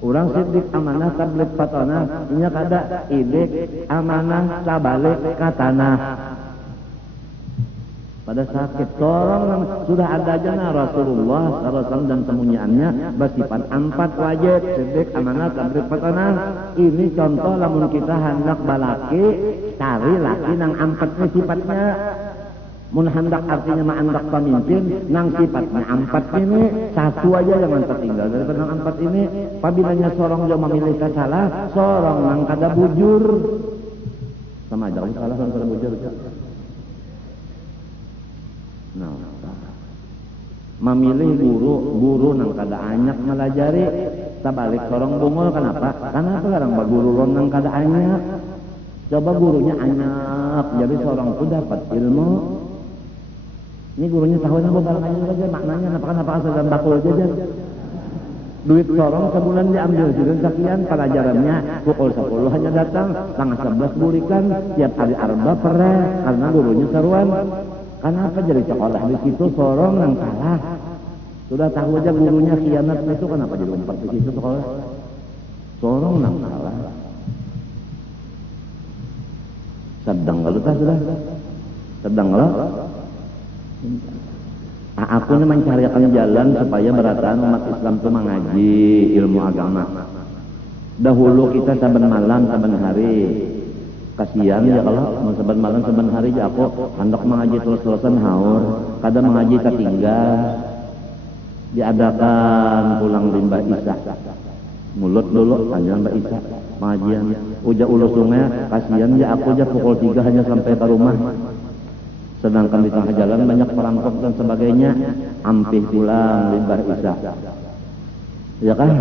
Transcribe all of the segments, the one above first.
Urang sidik amanah tablik patanah, nya kada idik amanah tabalik katanah. Pada sakit tolong sudah ada aja Rasulullah SAW dan semuanya bersifat 4 wajib sidik amanah tablik patanah. Ini contoh lamun kita hendak balaki cari laki nang 4 sifatnya. Mun hendak artinya mah hendak pemimpin nang sifatnya 4 ini satu aja jangan tertinggal daripada nang 4 ini. Apabila sorong dia memilih salah, sorong nang kada bujur sama aja salah nang kada bujur. Nah, memilih guru nang kada anyak melajari tabalik sorong bungul kenapa? Karena sekarang guru nang kada anyak. Coba gurunya anyak jadi sorong tuh dapat ilmu. Ini gurunya tahunya barang aja saja maknanya kenapa asal dan bakul aja. Duit sorong sebulan diambil jadi sekian pelajarannya pukul 10 hanya datang setengah 11 bulikan tiap hari arba pere karena gurunya seruan. Kenapa jadi sekolah di situ sorong yang kalah? Sudah tahu aja gurunya khianat itu kenapa jadi umpat di situ sekolah? Sorong yang kalah. Sedang kalau tak sudah sedang lo. Aku ini mencarikan jalan supaya berataan umat Islam itu mengaji ilmu agama. Dahulu kita saben malam saben hari. Kasihan ya kalau saben malam saben hari ya aku hendak mengaji terus-terusan haur, kadang mengaji tertinggal. Diadakan pulang limbah Isya. Mulut dulu panjang Mbak Isya pengajian. Uja ulu sungai kasihan ya aku aja pukul 3 hanya sampai ke rumah. Sedangkan di tengah jalan banyak perampok dan sebagainya, ampih pulang limbah Isya. Ya kan?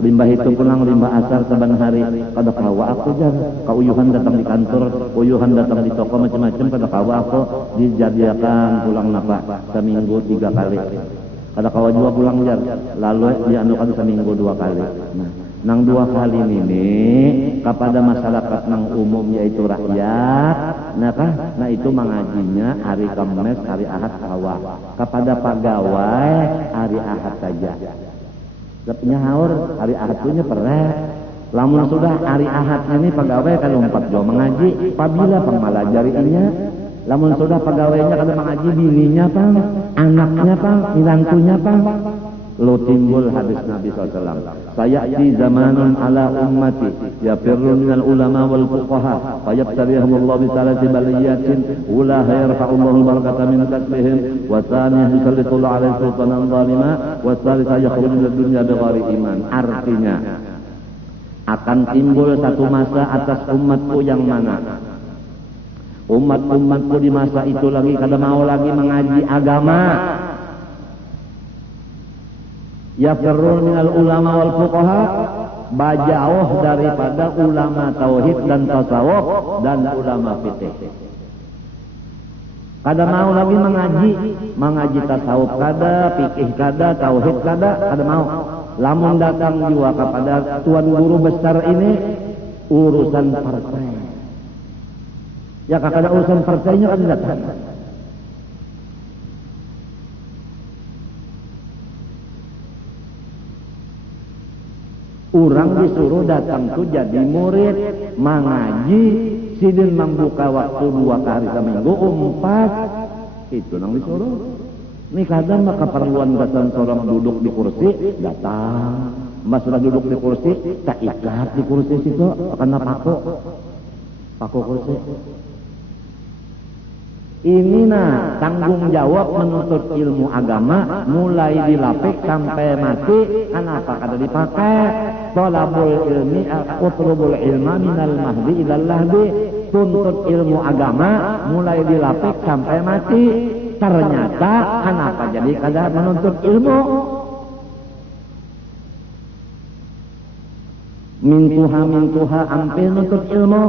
Limbah itu pulang limbah asar saban hari. Kada kawa aku jar, kauyuhan datang di kantor, uyuhan datang di toko macam-macam kada kawa aku dijadiakan pulang napa seminggu 3 kali. Kada kawa juga pulang jar, lalu dianukan seminggu 2 kali. Nah, nang 2 kali ini kepada masyarakat nang umum yaitu rakyat, nah itu mengajinya hari Kamis, hari Ahad kawa. Kepada pegawai hari Ahad saja. Lepnya haur hari Ahad punya pernah. Lamun sudah hari Ahad ini pegawai kalau 4 jam mengaji, apabila pengmalajarinya. Lamun sudah pegawainya kalau mengaji bininya pang, anaknya pang, ilantunya pang. Lo timbul hadis Nabi SAW. Sayati zamanun ala ummati yafirru minal ulama wal fuqaha fayabtarihumullah bisalati baliyatin ulaha yarfa'ullahu barakata min kasbihim wa thaniyah yusallitullah alaihi sultanan zalima wa thalithah yakhruju minad dunya bighairi iman. Artinya akan timbul satu masa atas umatku yang mana umat-umatku di masa itu lagi kada mau lagi mengaji agama. Yafirrun minal ulama wal fuqaha, bajauh daripada ulama tauhid dan tasawuf dan ulama fikih. Kada mau lagi mengaji tasawuf kada, fikih kada, tauhid kada mau. Lamun datang juga kepada tuan guru besar ini urusan partai. Ya kada urusan partainya kada datang. Orang disuruh datang tuh jadi murid, mengaji, sidin membuka waktu 2 kali seminggu, 4. Itu nang disuruh. Ini kadang maka keperluan datang seorang duduk di kursi, datang. Mas sudah duduk di kursi, tak ikat di kursi situ, karena paku kursi. Ini tanggung jawab menuntut ilmu agama mulai dilapik sampai mati. Kenapa kada dipakai? Thalabul ilmi utlubul ilma minal mahdi ilal lahdi. Tuntut ilmu agama mulai dilapik sampai mati. Ternyata kenapa jadi kada menuntut ilmu? Mintuha ampil nutut ilmu,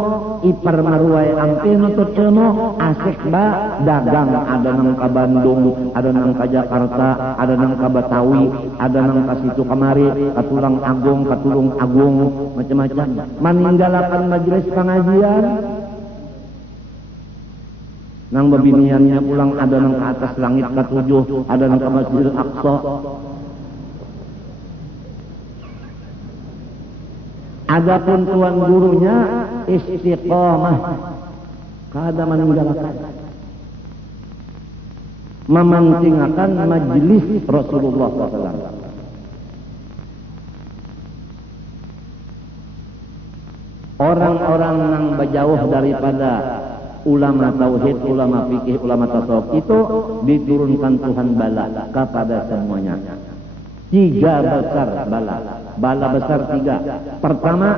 ipar maruai ampil nutut ilmu, asik ba dagang ada nang ka Bandung, ada nang ka Jakarta, ada nang ka Betawi, ada nang ka situ kamari, katulung agung, macam-macam. Meninggalkan majelis pengajian. Nang babiniannya pulang ada nang ke atas langit ke-7, ada nang ke Masjidil Aqsa. Adapun tuan gurunya istiqamah, kada meninggalkan, mementingkan majelis Rasulullah SAW. Orang-orang yang berjauh daripada ulama tauhid, ulama fikih, ulama tasawuf itu diturunkan Tuhan bala kepada semuanya. 3 besar bala. Bala besar 3. Pertama,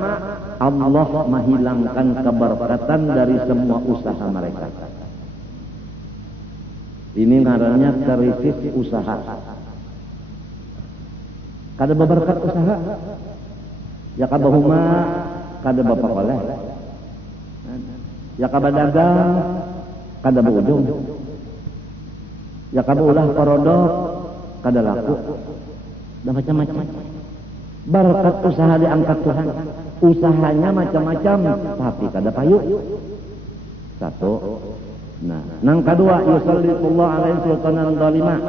Allah menghilangkan keberkatan dari semua usaha mereka. Ini ngarannya krisis usaha. Kada berberkat usaha. Ya kabahuma kada bapak oleh. Ya kaba dagang kada beujung. Ya kaba ulah parodok kada laku. Dan macam-macam. Berkat usaha diangkat Tuhan. Usahanya macam-macam tapi kada payu. 1. Nah, nang kedua yusallitullah alaihi sultanan zalimah.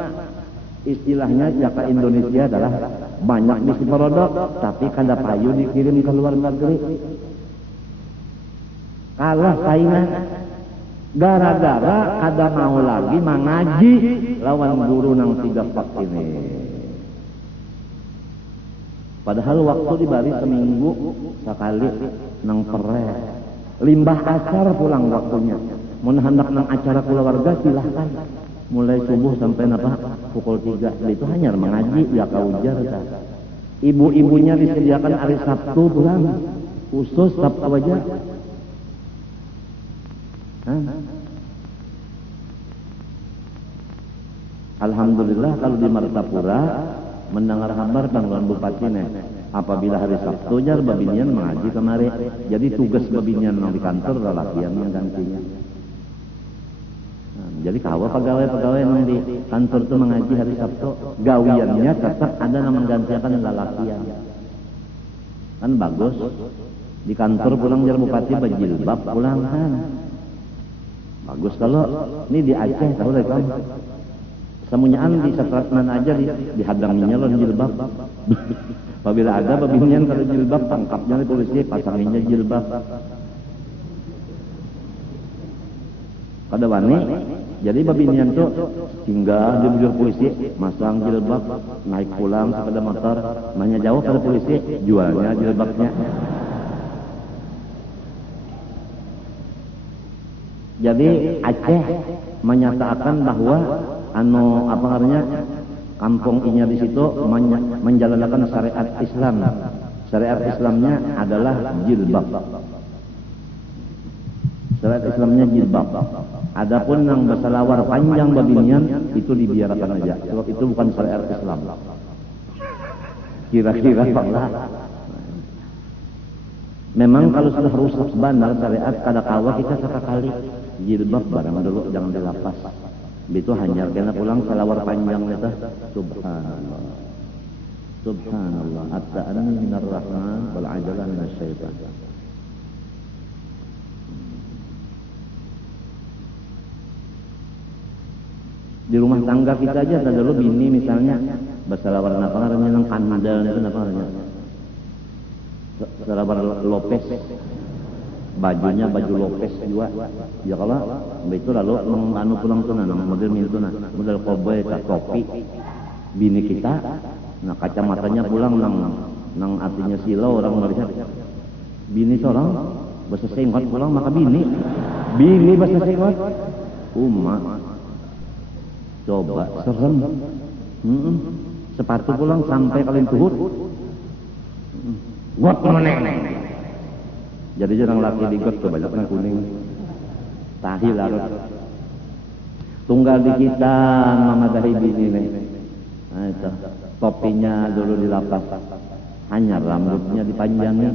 Istilahnya jaka Indonesia adalah banyak bisi parodok tapi kada payu dikirim ke luar negeri. Kalah saingan gara-gara kada mau lagi mengaji lawan guru nang 3 pak ini. Padahal waktu dibari seminggu sekali nang pere. Limbah asar pulang waktunya. Mun hendak nang acara keluarga silahkan. Mulai subuh sampai pukul 3. Itu hanya mengaji ya kaujar. Ibu-ibunya disediakan hari Sabtu pulang. Khusus Sabtu aja. Alhamdulillah kalau di Martapura mendengar kabar Bang Bupati apabila hari Sabtu jar babinian mengaji kemari. Jadi tugas babinian yang di kantor lelakian yang gantinya. Jadi kawa pegawai-pegawai yang di kantor itu mengaji hari Sabtu, gawiannya tetap ada yang menggantikan lelakian. Kan bagus. Di kantor pulang jar bupati berjilbab pulang kan. Bagus kalau ini di Aceh tahu deh kan. Semuanyaan di Setratman aja dihadangnya loh jilbab. Apabila ada babinian kalau jilbab tangkapnya polisi pasanginnya jilbab. Kada wani. Jadi babinian tuh singgah di bujur polisi, masang jilbab, naik pulang sepeda motor, nanya jauh pada polisi, jualnya jilbabnya. Jadi Aceh menyatakan bahwa kampung inya di situ menjalankan syariat Islam. Syariat Islamnya adalah jilbab. Syariat Islamnya jilbab. Adapun yang bersalawar panjang babinian itu dibiarkan aja. Sebab itu bukan syariat Islam. Kira-kira Allah. Memang kalau sudah rusak benar syariat kada kawa kita sekali jilbab barang dulu jangan dilapas. Itu hanya kena pulang salawar panjang itu. Subhanallah. Subhanallah. At-ta'anni minar rahman wal ajalan minasyaitan. Di rumah tangga kita aja ada dulu bini misalnya bersalawar apa namanya nang kandal itu apa namanya? Salawar Lopez. Bajunya baju Lopez juga. Ya kalau itu lalu anu pulang tuh nang model itu model cowboy topi bini kita. Nah kacamatanya pulang nang artinya silau orang melihat bini seorang bahasa sengot pulang maka bini bahasa sengot coba serem. Sepatu pulang sampai kalian tuhut. Got meneng. Jadi jarang laki di got kebanyakan kuning. Tahi larut. Tunggal di kita mama dahi bini nih. Nah itu topinya dulu dilapas. Hanya rambutnya dipanjangi.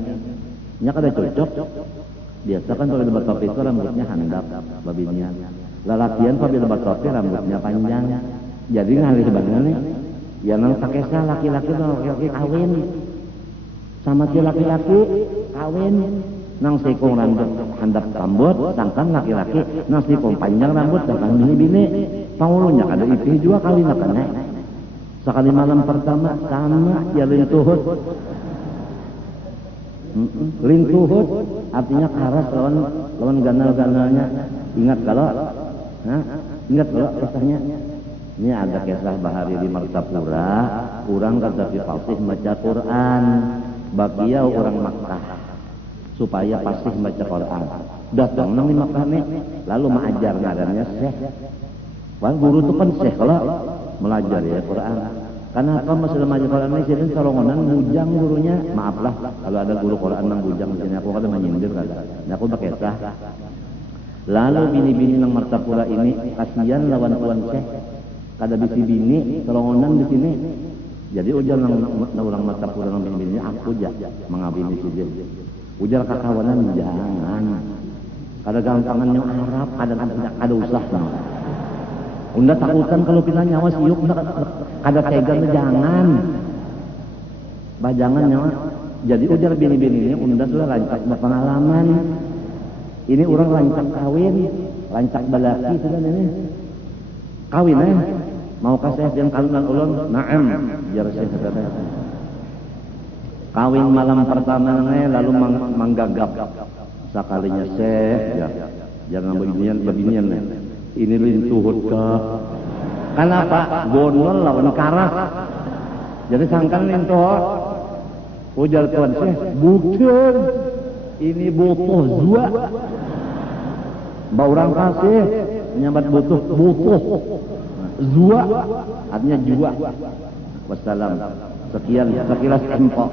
Nya kada cocok. Biasa kan kalau lebat topi itu rambutnya handap babinian. Lalakian apabila bertopi rambutnya panjang. Jadi ngalih banget nih. Ya nang sakesa laki-laki kawin. Sama si laki-laki kawin. Nang sikung rambut handap rambut, sangkan laki-laki. Nang sikung panjang rambut, sangkan bini-bini. Pangulunya ada ipih juga kawin apa nek. Sekali malam pertama sama jalin tuhut. Lintuhut artinya karas lawan ganal-ganalnya. Ingat kalau kisahnya. Ini ada kisah Bahari di Martapura, orang kata fasih baca Quran, bagia orang Makkah supaya fasih baca Quran. Datang nang di Makkah nih, lalu mengajar ngarannya Syekh. Wah, guru itu kan Syekh kalau belajar ya Quran. Kenapa masalah baca Quran ini sini colongonan bujang gurunya? Maaflah kalau ada guru Quran nang bujang di sini aku kada menyindir kada. Aku pakai kisah. Lalu bini-bini nang Martapura ini kasihan lawan tuan Syekh. Kada bisi bini colongonan di sini. Jadi ujar nang orang Martapura nang bini-bini aku aja mengabini si dia. Ujar kakawanan jangan. Kada gampangan yang Arab, ada usaha. Unda takutan kalau kita nyawa siuk, kada tega jangan. Bajangan nyawa. Jadi ujar bini-bini ini unda sudah lancak berpengalaman. Ini orang lancak kawin, lancak balaki sudah ini. Kawin mau kasih yang kawinan ulun, naam, biar saya kata. Kawin malam pertama lalu menggagap sakalinya Syekh jangan beginian ini lintuhut ke kenapa gonol lawan karas jadi sangkan lintuhut ujar tuan Syekh bukan ini butuh zua baurang kasih nyambat butuh zua artinya jua wassalam sekian sekilas empok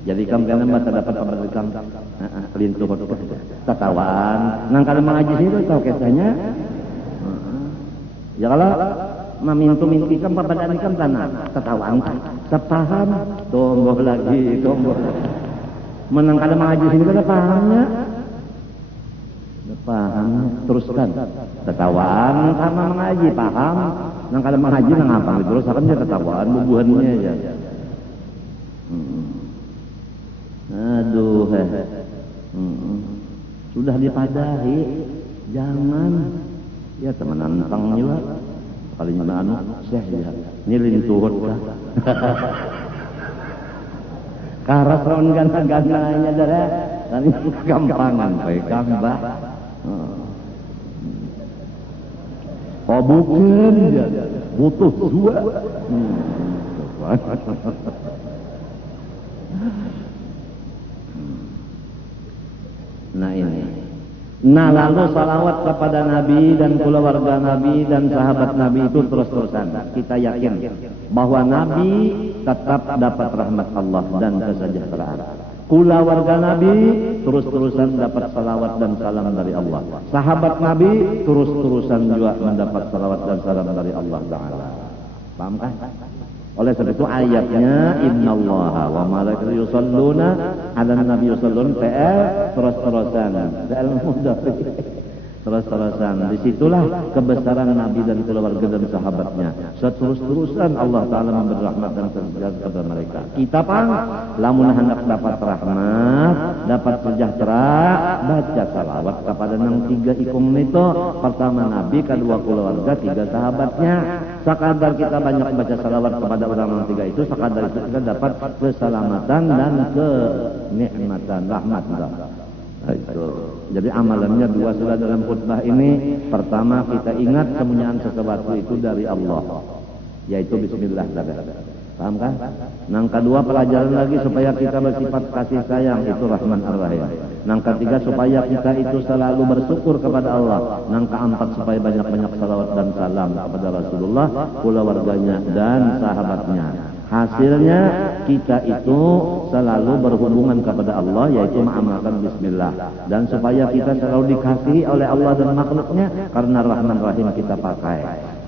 jadi kampian mah terdapat pemberikan lintuh tatawan nang kalau mengaji itu tahu kisahnya ya kalau memintu-mintu ikan papadaan ikan tanah tatawan sepaham tomboh lagi menang kalau mengaji sini kada pahamnya paham teruskan tatawan karena mengaji paham nang kalau mengaji nang apa terus akan dia tatawan bubuhannya aja aduh sudah dipadahi jangan ya temenan tang juga kali anu Syekh ya ini lintuhut kah karas ron gana-gananya dara tadi gampangan bae kambah oh bukan ya butuh dua nah ini nah lalu salawat kepada Nabi dan keluarga Nabi dan sahabat Nabi itu terus-terusan kita yakin bahwa Nabi tetap dapat rahmat Allah dan kesejahteraan keluarga Nabi terus-terusan dapat salawat dan salam dari Allah sahabat Nabi terus-terusan juga mendapat salawat dan salam dari Allah Ta'ala paham kan? Oleh sebab itu ayatnya innallaha wa malaikatahu yusholluna 'alan nabi yushollun terus-terusan terus-terusan disitulah kebesaran Nabi dan keluarga dan sahabatnya terus-terusan Allah Ta'ala memberi rahmat dan sejahtera kepada mereka kita pang lamun hendak dapat rahmat dapat sejahtera baca salawat kepada nang tiga ikung itu pertama Nabi kedua keluarga tiga sahabatnya sekadar kita banyak baca salawat kepada orang nang tiga itu sekadar itu kita dapat keselamatan dan kenikmatan rahmat itu. Jadi amalannya dua sudah dalam khutbah ini. Pertama kita ingat kemuliaan sesuatu itu dari Allah, yaitu Bismillah. Paham kan? Nang kedua pelajaran lagi supaya kita bersifat kasih sayang itu Rahman Ar-Rahim. Nang ketiga supaya kita itu selalu bersyukur kepada Allah. Nang keempat supaya banyak-banyak salawat dan salam kepada Rasulullah, keluarganya dan sahabatnya. Hasilnya kita itu selalu berhubungan kepada Allah yaitu mengamalkan bismillah dan supaya kita selalu dikasihi oleh Allah dan makhluknya karena Rahman Rahim kita pakai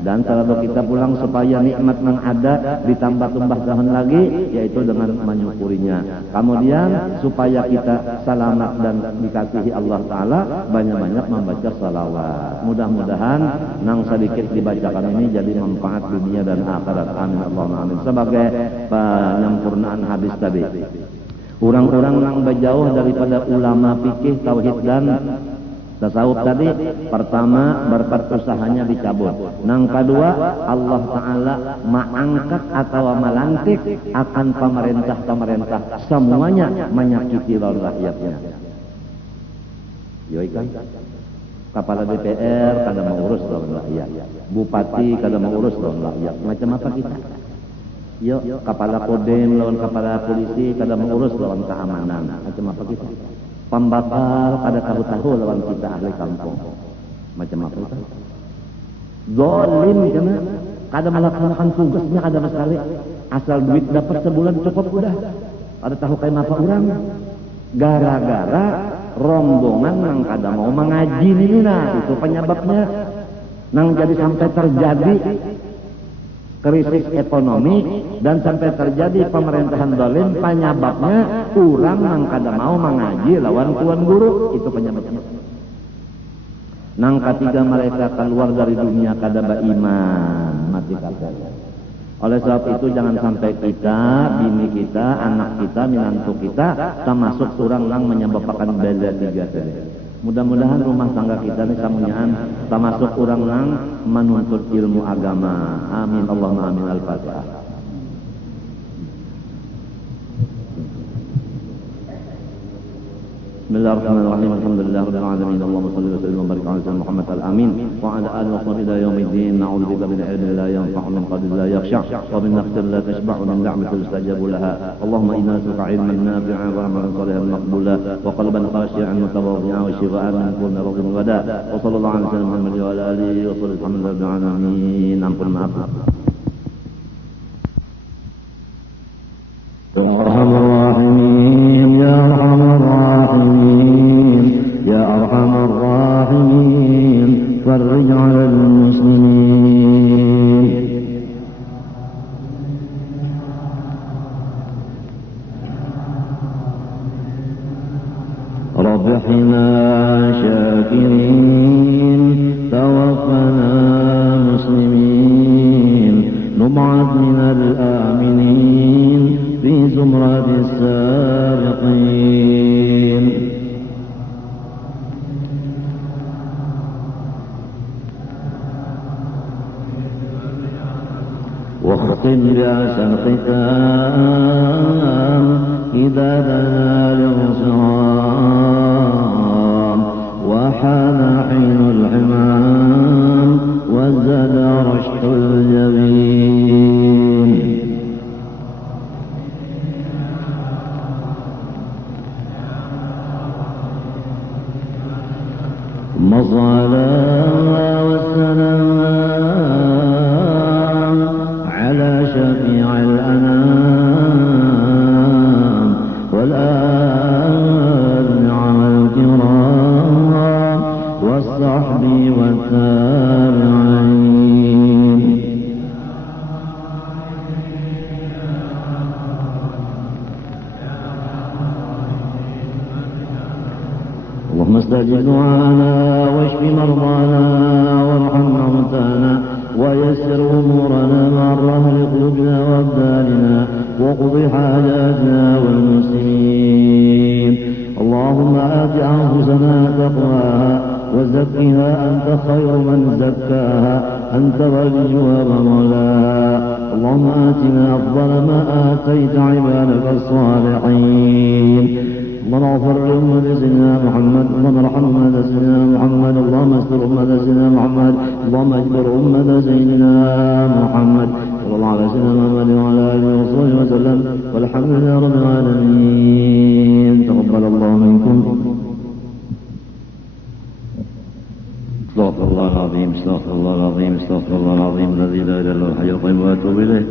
dan selalu kita pulang supaya nikmat yang ada ditambah-tambah tahun lagi yaitu dengan menyukurinya kemudian supaya kita selamat dan dikasihi Allah Ta'ala banyak-banyak membaca salawat mudah-mudahan nang sedikit dibacakan ini jadi manfaat dunia dan akhirat amin Allahumma amin sebagai penyempurnaan hadis tadi orang-orang yang berjauh daripada ulama fikih tauhid dan Tasawuf tadi pertama berkat usahanya dicabut. Nang kedua Allah Ta'ala mengangkat atau melantik akan pemerintah-pemerintah semuanya menyakiti rakyatnya. Yoi kan? Kepala DPR kada mengurus lawan rakyat, bupati kada mengurus lawan rakyat. Macam apa kita? Yo, kepala Kodem lawan kepala polisi kada mengurus lawan keamanan. Macam apa kita? Pembakar kada tahu-tahu lawan kita ahli kampung. Macam apa kita? Zalim karena kada melaksanakan tugasnya kada sekali. Asal duit dapat sebulan cukup udah. Kada tahu kayak apa orang. Gara-gara rombongan nang kada mau mengaji ini nah, itu penyebabnya. Nang jadi sampai terjadi krisis ekonomi dan sampai terjadi pemerintahan zalim, penyebabnya orang nang kada mau mengaji lawan tuan guru, itu penyebabnya. Nang ketiga mereka keluar dari dunia kada beriman, mati kafir. Oleh sebab itu jangan sampai kita, bini kita, anak kita, minantu kita termasuk orang yang menyebabkan bela tiga tadi. Mudah-mudahan rumah tangga kita ini samunyaan termasuk orang yang menuntut ilmu agama. Amin Allahumma amin. Al-Fatihah. Bismillahirrahmanirrahim. Alhamdulillahirabbil alamin. Allahumma shalli wa sallim wa barik ala sayyidina Muhammad al-amin wa ala alihi wa sahbihi ila yaumiddin. Na'udzubika min ilmin la yanfa'u min qalbin la yakhsha' wa min nafsin la tashba'u min ni'matin yustajabu laha. Allahumma inna nas'aluka 'ilman nafi'an wa 'amalan salihan maqbulan wa qalban khashi'an mutawaddi'an wa shifaa'an min kulli ghadin wa da'. Wa sallallahu ala sayyidina Muhammad wa ala alihi wa sahbihi rabbil alamin. Ampun maaf. Ya Arhamar Rahimin, ya Arhamar Rahimin, ya Arhamar Rahimin, farij 'alal muslimin. Rabbi hina syakirin, tawaffana muslimin, nub'ad minal aminin في زمرة السابقين. واختم بأحسن ختام إدادنا للصرام وحان حين الحمام وزاد رشح الجبين. ثم الصلاة والسلام على شفيع الأنام والآل نعم الكرام والصحب والتابعين. اللهم استجب دعانا واشف مرضانا وارحم موتانا ويسر امورنا مع الرهن قلوبنا وابداننا وقض حاجاتنا والمسلمين. اللهم آت انفسنا تقواها وزكها انت خير من زكاها انت وليها ومولاها. اللهم آتنا افضل ما آتيت عبادك الصالحين. اللهم اغفر لأمة سيدنا محمد، اللهم ارحم أمة سيدنا محمد، اللهم استر أمة سيدنا محمد، اللهم اجبر أمة سيدنا محمد صلى الله عليه وسلم وعلى آله وصحبه وسلم والحمد لله رب العالمين. تقبل الله منكم. استغفر الله العظيم، استغفر الله العظيم، استغفر الله العظيم الذي لا إله إلا هو الحي القيوم وأتوب إليه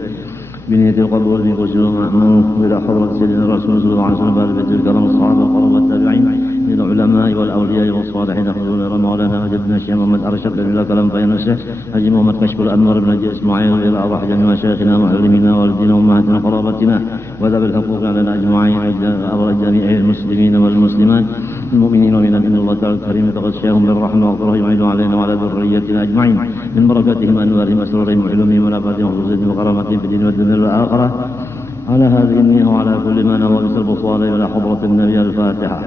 بنية القبول في قصير مأمون إلى حضرة سيدنا الرسول صلى الله عليه وسلم وآل بيته الكرام الصحابة والقرابة والتابعين إلى العلماء والأولياء والصالحين خذوا إلى مولانا وجدنا الشيخ محمد أرشد إلى كلام فين الشيخ حجي محمد كشف الأنوار بن نجي إسماعيل إلى أرواح جميع مشايخنا ومعلمينا ووالدينا وأمهاتنا وقرابتنا وذوي الحقوق علينا أجمعين وأبرج جميع المسلمين والمسلمات المؤمنين ومن إن الله تعالى الكريم يتغشاهم بالرحمة والغفران يعيد علينا وعلى ذريتنا أجمعين من بركاتهم وأنوارهم وأسرارهم وعلومهم ونفاتهم وخصوصهم وكرامتهم في الدين والدنيا والآخرة. على هذه النية وعلى كل ما نوى بسرب الصالح إلى حضرة النبي. الفاتحة.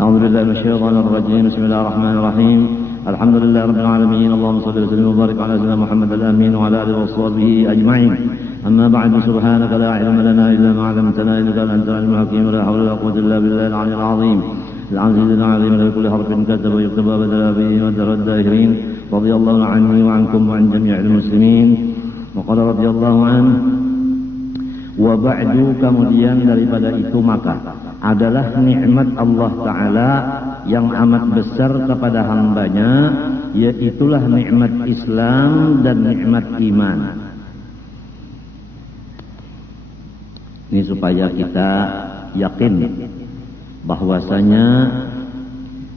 أعوذ بالله من الشيطان الرجيم. بسم الله الرحمن الرحيم. الحمد لله رب العالمين. اللهم صل وسلم وبارك على سيدنا محمد الأمين وعلى آله وصحبه أجمعين. أما بعد، سبحانك لا علم لنا إلا ما علمتنا إنك أنت العليم الحكيم. ولا حول ولا قوة إلا بالله العلي العظيم العزيز العظيم لكل حرف كتب ويكتب بدل به ودر الداهرين. رضي الله عني وعنكم وعن جميع المسلمين. وقال رضي الله عنه. Wa ba'du, kemudian daripada itu maka adalah nikmat Allah Ta'ala yang amat besar kepada hambanya, yaitulah nikmat Islam dan nikmat iman. Ini supaya kita yakin bahwasanya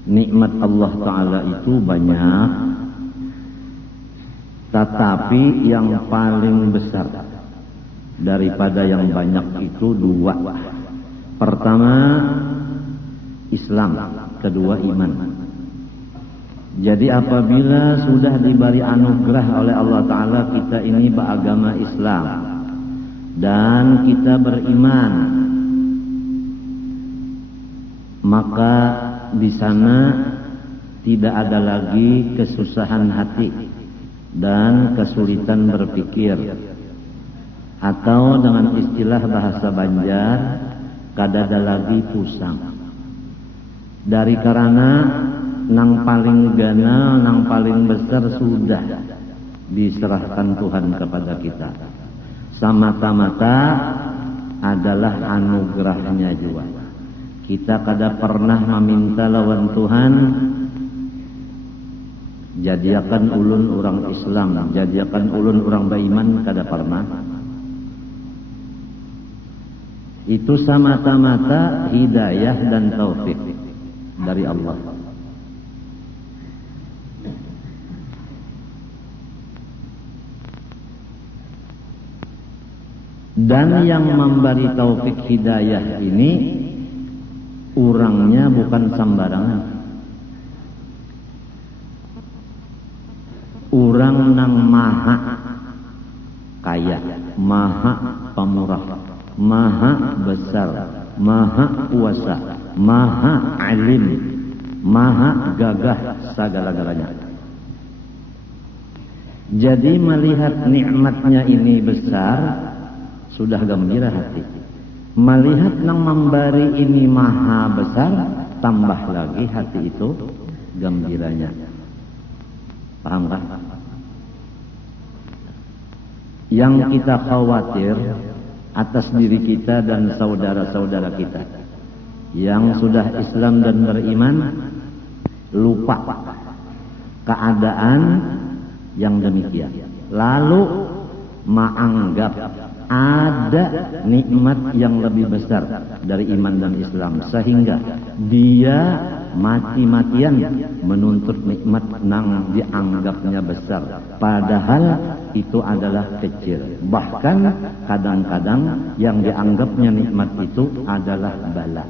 nikmat Allah Ta'ala itu banyak, tetapi yang paling besar daripada yang banyak itu dua. Pertama Islam, kedua iman. Jadi apabila sudah diberi anugerah oleh Allah Ta'ala kita ini beragama Islam dan kita beriman, maka di sana tidak ada lagi kesusahan hati dan kesulitan berpikir. Atau dengan istilah bahasa Banjar, kadada lagi pusang. Dari karena nang paling ganal, nang paling besar sudah diserahkan Tuhan kepada kita. Semata-mata adalah anugerahnya juga. Kita kada pernah meminta lawan Tuhan, jadiakan ulun orang Islam, jadiakan ulun orang beriman, kada pernah. Itu semata-mata hidayah dan taufik dari Allah. Dan yang memberi taufik hidayah ini orangnya bukan sembarangan. Orang nang maha kaya, maha pemurah, maha besar, maha kuasa, maha alim, maha gagah segala-galanya. Jadi melihat nikmatnya ini besar, sudah gembira hati. Melihat nang memberi ini maha besar, tambah lagi hati itu gembiranya. Paham kan? Yang kita khawatir atas diri kita dan saudara-saudara kita yang sudah Islam dan beriman, lupa keadaan yang demikian, lalu menganggap ada nikmat yang lebih besar dari iman dan Islam, sehingga dia mati-matian menuntut nikmat nang dianggapnya besar, padahal itu adalah kecil. Bahkan kadang-kadang yang dianggapnya nikmat itu adalah bala.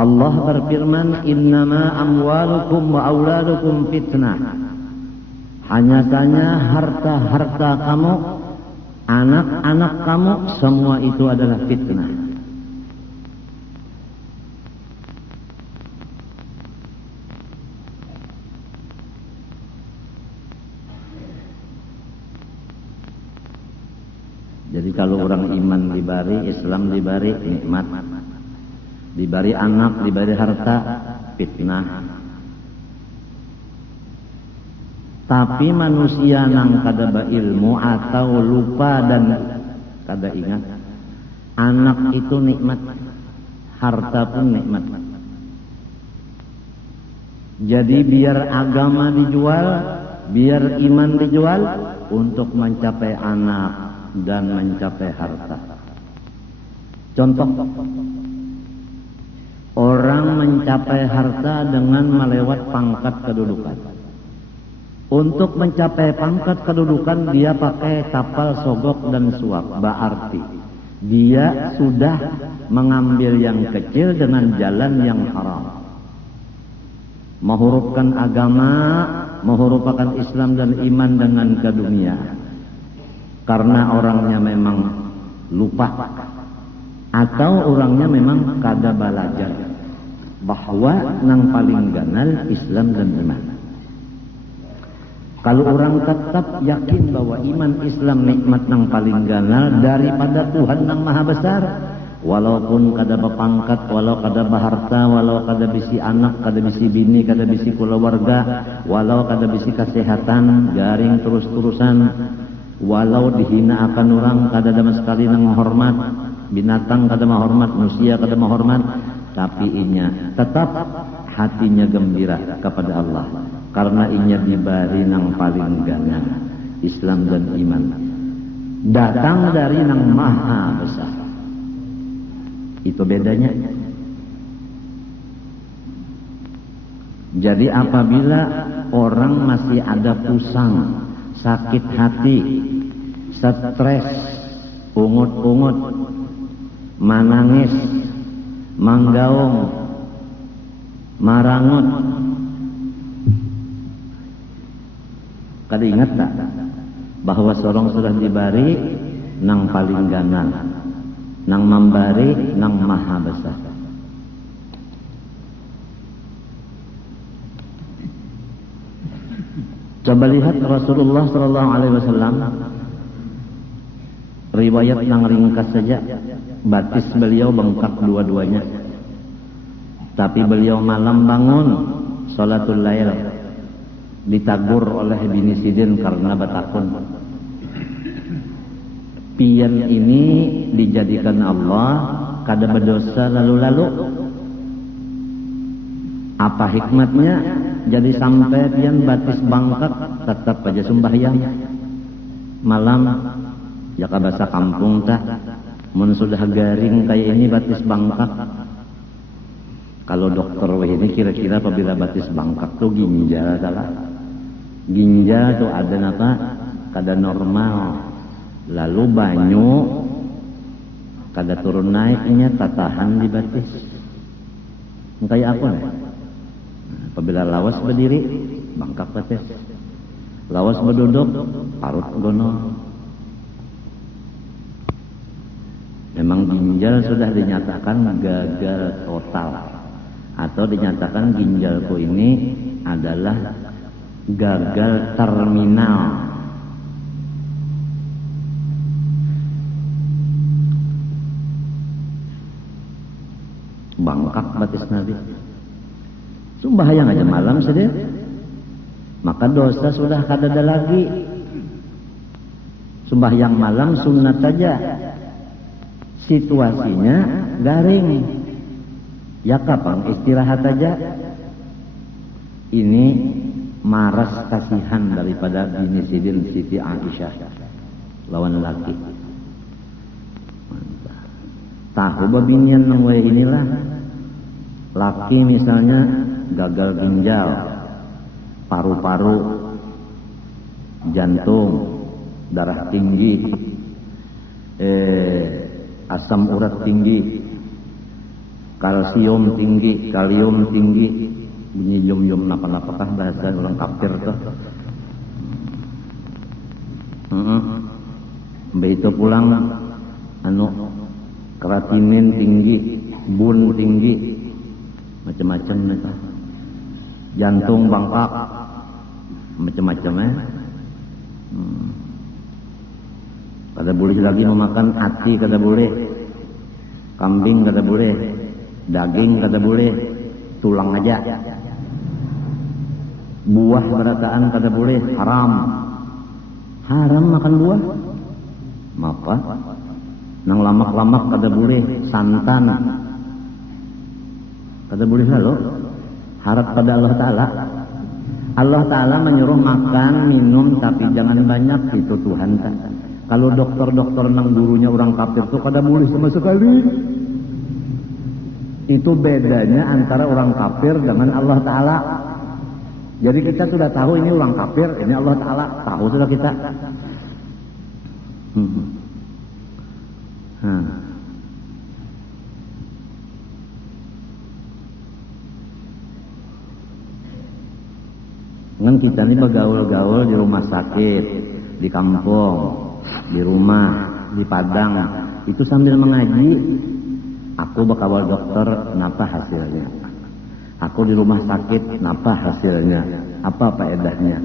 Allah berfirman, innama amwalukum wa auladukum fitnah. Hanya saja harta-harta kamu, anak-anak kamu, semua itu adalah fitnah. Jadi kalau orang iman diberi, Islam diberi nikmat, diberi anak, diberi harta, fitnah. Tapi manusia nang kada berilmu atau lupa dan kada ingat, anak itu nikmat, harta pun nikmat. Jadi biar agama dijual, biar iman dijual untuk mencapai anak dan mencapai harta. Contoh, orang mencapai harta dengan melewat pangkat kedudukan. Untuk mencapai pangkat kedudukan dia pakai tapal, sogok dan suap. Berarti dia sudah mengambil yang kecil dengan jalan yang haram. Menghurufkan agama, menghurufkan Islam dan iman dengan keduniaan. Karena orangnya memang lupa atau orangnya memang kada balajar bahwa nang paling ganal Islam dan iman. Kalau orang tetap yakin bahwa iman Islam nikmat nang paling ganal daripada Tuhan nang maha besar, walaupun kada bapangkat, walau kada baharta, walau kada bisi anak, kada bisi bini, kada bisi keluarga, walau kada bisi kesehatan, garing terus-terusan, walau dihina akan orang, kada sama sekali nang hormat, binatang kada menghormat, manusia kada menghormat, tapi inya tetap hatinya gembira kepada Allah karena inya dibari nang paling ganal Islam dan iman, datang dari nang maha besar. Itu bedanya. Jadi apabila orang masih ada pusang, sakit hati, stres, ungut-ungut, manangis, manggaung, marangut, kada ingat tak bahwa sorong sudah dibari nang paling ganal, nang membari nang maha besar. Coba lihat Rasulullah sallallahu alaihi wasallam, riwayat nang ringkas saja, batis beliau bengkak dua-duanya. Tapi beliau malam bangun salatul lail, ditagur oleh bini Sidin karena batakun. Pian ini dijadikan Allah kada berdosa lalu-lalu. Apa hikmatnya? Jadi sampai pian batis bangkak tetap aja sembahyang malam. Ya bahasa kampung tak, mun sudah garing kayak ini batis bangkak. Kalau dokter ini kira-kira apabila batis bangkak tuh ginjal salah. Ginjal tuh ada apa? Kada normal. Lalu banyu kada turun naiknya tatahan di batis. Kayak aku nih. Apabila lawas berdiri bangkak batis. Lawas berduduk parut gono. Memang ginjal sudah dinyatakan gagal total, atau dinyatakan ginjalku ini adalah gagal terminal. Bangkak batis Nabi. Sembahyang aja malam saja, maka dosa sudah kada ada lagi. Sembahyang malam sunat saja. Situasinya garing, ya kapan istirahat aja. Ini maras kasihan daripada bini Sidin Siti Aisyah lawan laki. Tahu babinian nang wae inilah. Laki misalnya gagal ginjal, paru-paru, jantung, darah tinggi, asam urat tinggi, kalsium tinggi, kalium tinggi, bunyi yum-yum napa-napakah bahasa orang kafir tuh. Begitu pulang keratinin tinggi, bun tinggi, macam-macam itu. Jantung bangkak, macam-macam Kada boleh lagi memakan hati, kada boleh. Kambing kada boleh. Daging kada boleh. Tulang aja. Buah berataan kada boleh. Haram. Haram makan buah. Maka nang lamak-lamak kada boleh. Santan kada boleh lalu. Harap pada Allah Ta'ala. Allah Ta'ala menyuruh makan, minum, tapi jangan banyak. Itu Tuhan tak. Kalau dokter-dokter nang gurunya orang kafir tuh kada boleh sama sekali. Itu bedanya antara orang kafir dengan Allah Ta'ala. Jadi kita sudah tahu ini orang kafir, ini Allah Ta'ala. Tahu sudah kita. Dengan kita ini bergaul-gaul di rumah sakit, di kampung, di rumah, di padang, itu sambil mengaji, Aku bakal dokter, napa hasilnya? Aku di rumah sakit, napa hasilnya? Apa faedahnya?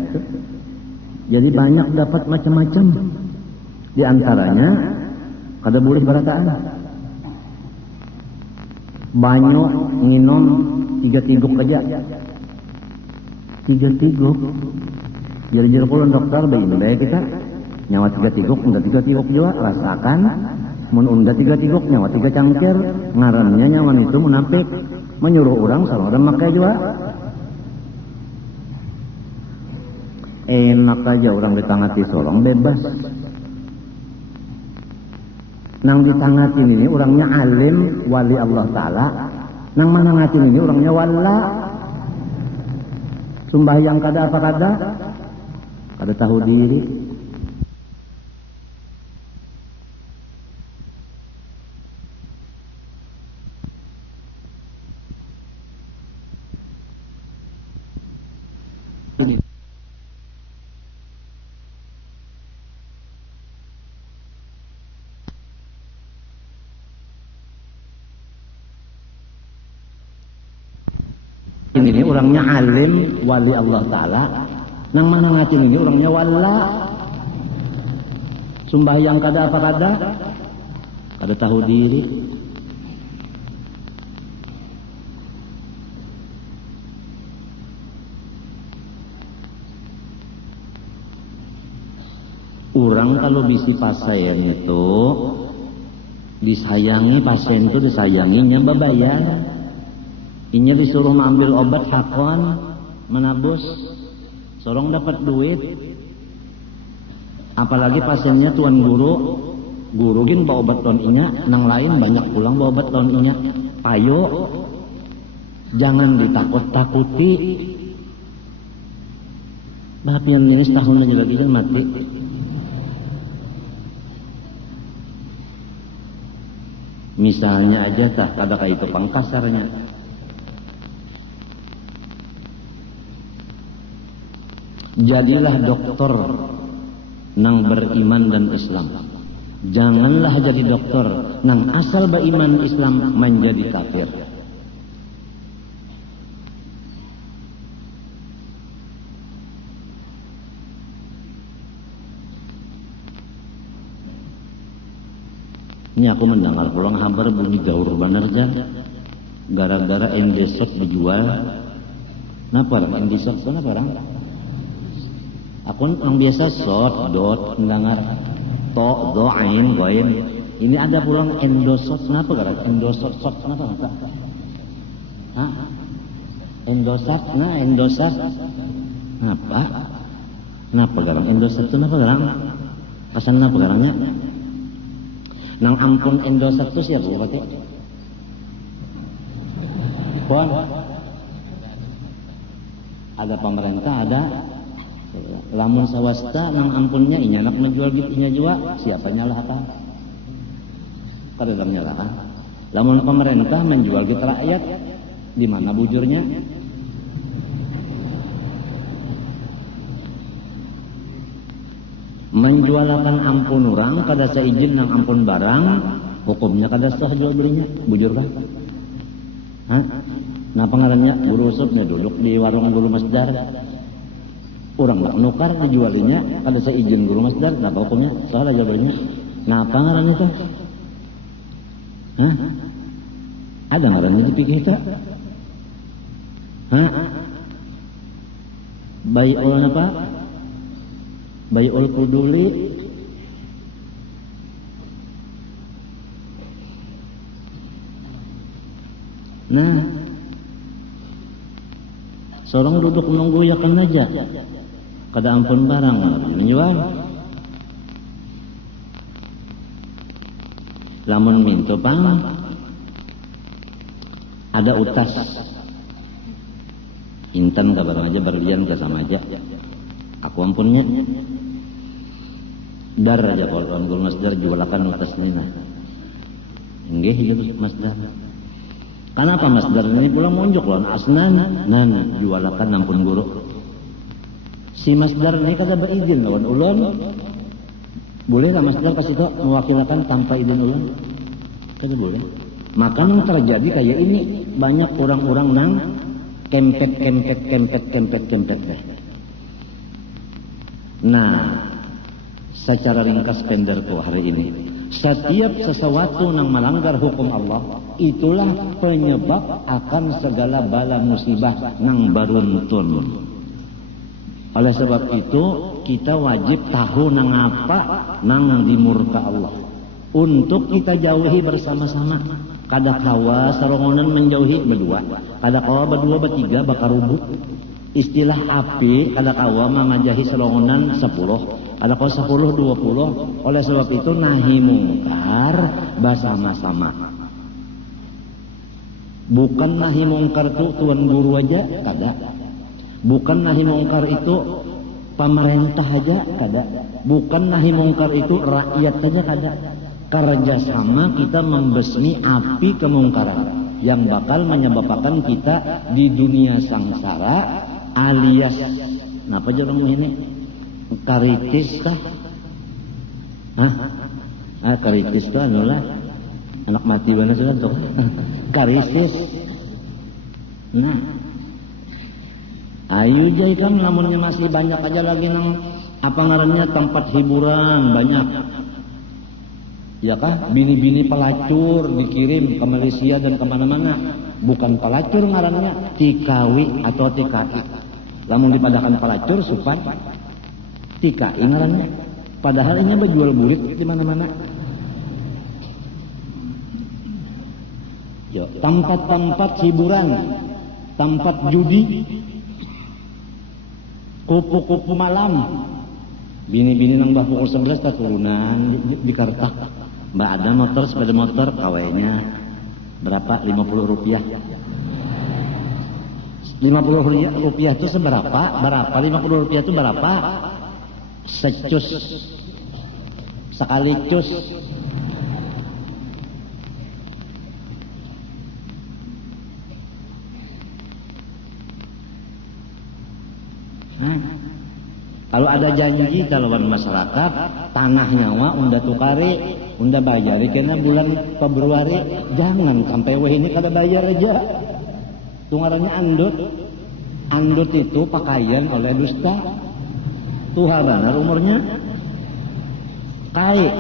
Jadi banyak dapat macam-macam. Di antaranya kada boleh barataan. Banyak nginum 3 tiguk aja. 3 tiguk. Jadi kulon dokter bayi kita nyawa 3 tiguk, enggak 3 tiguk juga rasakan. Mun unda 3 tiguk nyawa 3 cangkir, ngarannya nyawan itu munafik, menyuruh orang sama orang makai juga. Enak aja orang ditangati sorong bebas. Nang ditangatin ini orangnya alim wali Allah Ta'ala, nang mana ngatin ini orangnya wala. Sembahyang kada apa kada tahu diri. Ini orangnya alim wali Allah Ta'ala, nang mana ngatin ini orangnya wala. Sembahyang kada apa kada tahu diri. Orang kalau bisi pasien itu disayangi, pasien itu disayanginya berbayar. Inya disuruh mengambil obat hakon, menabus, sorong dapat duit. Apalagi pasiennya tuan guru gin bawa obat tuan inya, nang lain banyak pulang bawa obat tuan inya. Payo, jangan ditakut-takuti. Bahapian ini setahun aja lagi kan mati. Misalnya aja tah kada kayak itu pangkasarnya. Jadilah dokter nang beriman dan Islam. Janganlah jadi dokter nang asal beriman Islam menjadi kafir. Ini aku mendengar pulang kabar bunyi gaur bener jan. Gara-gara endesok dijual. Napa endesok kenapa orang? Aku yang biasa dot mendengar do ain goin. Ini ada pulang endosot, kenapa gara endosot kenapa? Hah? Endosat. Kenapa? Kenapa garang endosat itu kenapa garang? Pasan kenapa garangnya? Nang ampun endosat itu siapa berarti? Pon. Ada pemerintah, ada lamun swasta nang ampunnya inya nak menjual gitu inya juga siapa nyalah apa? Kada dalam nyalah kan? Lamun pemerintah menjual gitu rakyat di mana bujurnya? Menjualakan ampun orang kada seizin nang ampun barang hukumnya kada sah jual belinya bujur kan? Hah? Nah pengarannya guru usupnya duduk di warung guru masdar. Orang nak nukar dijualinya ada saya izin guru masdar, nah hukumnya soal aja belinya. Nah apa ngaran itu? Hah? Ada ngaran itu pikir kita? Hah? Bai'ul apa? Bai'ul kuduli. Nah, seorang duduk menunggu ya kan aja. Kada ampun barang menjual. Lamun minto bang ada utas intan kabar aja berlian ke sama aja aku ampunnya dar aja kalau tuan guru masdar jualakan utas nina enggih itu masdar. Kenapa masdar ini pulang munjuk loh asnan nan jualakan ampun guru. Si masdar ini kada berizin lawan ulun. Boleh lah masdar pas itu mewakilkan tanpa izin ulun? Kada boleh. Maka yang terjadi kayak ini, banyak orang-orang nang kempet. Nah, secara ringkas penderku hari ini, setiap sesuatu yang melanggar hukum Allah, itulah penyebab akan segala bala musibah nang beruntun. Oleh sebab itu, kita wajib tahu nang apa nang dimurka Allah, untuk kita jauhi bersama-sama. Kada kawa sarongonan menjauhi berdua, kada kawa berdua bertiga bakar rubuk. Istilah api kada kawa mamajahi sarongonan 10, kada kawa 10 20. Oleh sebab itu nahi mungkar bersama-sama. Bukan nahi mungkar itu tuan guru aja, kada. Bukan nahi mungkar itu pemerintah aja, kada. Bukan nahi mungkar itu rakyat aja, kada. Kerjasama kita membasmi api kemungkaran yang bakal menyebabkan kita di dunia sangsara, alias kenapa aja orang ini karitis kah? Karitis itu adalah anak mati mana sudah tuh karisis. Nah, ayo jai kan namunnya masih banyak aja lagi nang apa ngarannya tempat hiburan banyak. Ya kah? Bini-bini pelacur dikirim ke Malaysia dan kemana-mana. Bukan pelacur ngarannya, tikawi atau tikai. Lamun dipadakan pelacur, supan tikai ngarannya. Padahal ini berjual burit di mana-mana. Tempat-tempat hiburan, tempat judi, kupu-kupu malam. Bini-bini nang bah pukul 11 turunan di Kartak. Mbak ada motor, sepeda motor, kawainya berapa? 50 rupiah. 50 rupiah itu seberapa? Berapa? 50 rupiah itu berapa? Secus. Sekali cus. Kalau ada janji talawan masyarakat, tanah nyawa unda tukari, unda bayari kena bulan Februari, jangan sampai weh ini kada bayar aja. Tungarannya andut. Andut itu pakaian oleh dusta. Tuha benar umurnya. Kai.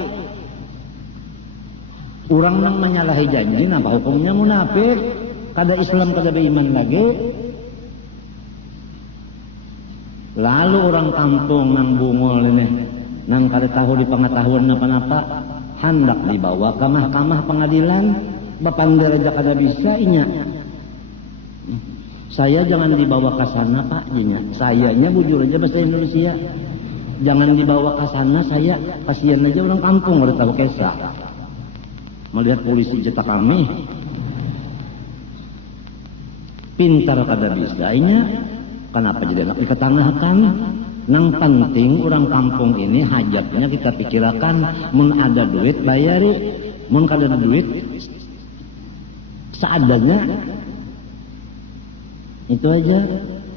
Orang nang menyalahi janji, napa hukumnya munafik? Kada Islam kada beriman lagi. Lalu orang kampung nang bungul ini, nang kada tahu di pengetahuan napa-napa, hendak dibawa ke mahkamah pengadilan, bapandar aja kada bisa inya. Saya jangan dibawa ke sana Pak, inya. Sayanya bujur aja bahasa Indonesia. Jangan dibawa ke sana, saya kasihan aja orang kampung udah tahu kesa. Melihat polisi cetak kami, pintar kada bisa inya. Kenapa jadi anak diketengahkan? Nang penting orang kampung ini hajatnya kita pikirkan, mun ada duit bayari, mun kada ada duit seadanya. Itu aja,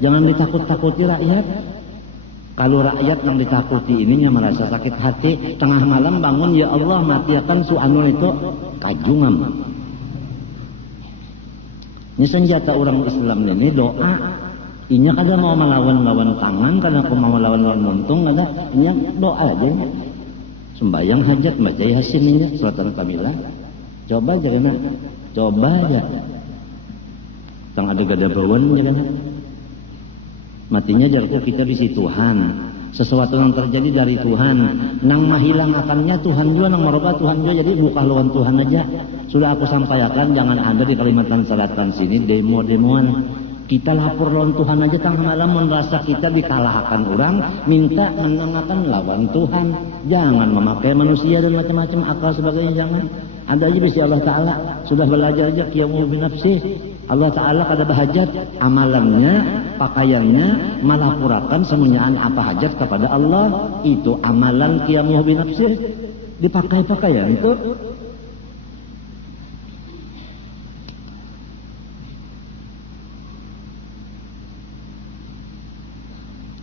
jangan ditakut-takuti rakyat. Kalau rakyat yang ditakuti ininya merasa sakit hati, tengah malam bangun, ya Allah mati akan suanul itu kajungam. Ini senjata orang Islam ini doa. Inya kada mau melawan-lawan tangan, kada mau melawan-lawan muntung, kada. Inya doa aja. Sembayang hajat baca Yasin inya suratan Kamilah. Coba aja kena. Coba aja. Tang ada gada bawan aja kena. Matinya jarku kita di Tuhan. Sesuatu yang terjadi dari Tuhan. Nang mahilangakannya Tuhan juga, nang merubah Tuhan juga. Jadi bukan lawan Tuhan aja. Sudah aku sampaikan, jangan ada di Kalimantan Selatan sini demo-demoan. Kita lapor lawan Tuhan aja tengah malam, merasa kita dikalahkan orang, minta menengakan lawan Tuhan. Jangan memakai manusia dan macam-macam akal sebagainya, jangan. Ada aja bisa Allah Ta'ala, sudah belajar aja qiyamu binafsih. Allah Ta'ala kada bahajat, amalannya, pakaiannya, melapurakan semuanya apa hajat kepada Allah. Itu amalan qiyamu binafsih. Dipakai pakaian itu.